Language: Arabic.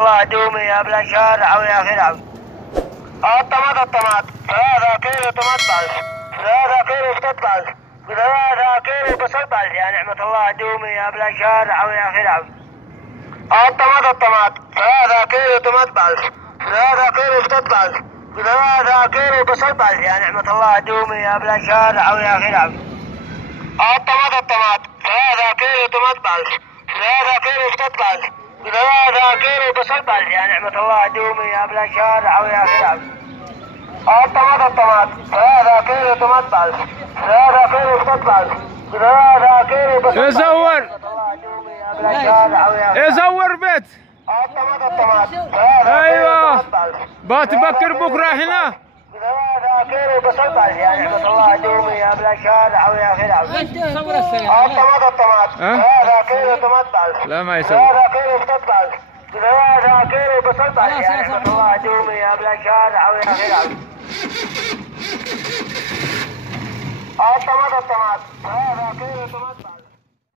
الله دومي يا بلا شارع ويا خرعوي. الطماط 3 كيلو طماط بالز، 3 كيلو فتات بالز، 3 كيلو بصل بالز يا نعمة الله دومي يا بلا شارع ويا خرعوي. الطماط 3 كيلو طماط بالز، 3 كيلو فتات بالز، 3 كيلو بصل بالز يا نعمة الله دومي يا بلا شارع ويا خرعوي. الطماط 3 كيلو طماط بالز، 3 كيلو فتات بالز، 3 كيلو بصل بالز يا نعمة الله دومي يا بلا شارع ويا خرعوي. الطماط 3 كيلو طماط بالز، 3 كيلو فتات بالز، 3 كيلو بصل بالز يزور يا بلا شارع ويا خرعوي. يزور بيت. الطماط 3 ايوه كيلو طماط بالز، بتبكر بكره هنا. 3 كيلو بصل بالز يا نعمة الله دومي يا بلا شارع ويا خرعوي. الطماط 3 كيلو طماط بالز، لا ما يسوي. 3 كيلو فتات بالز، 3 كيلو بصل بالز يا نعمة الله دومي يا بلا شارع ويا خرعوي. الطماط 3 كيلو طماط بالز.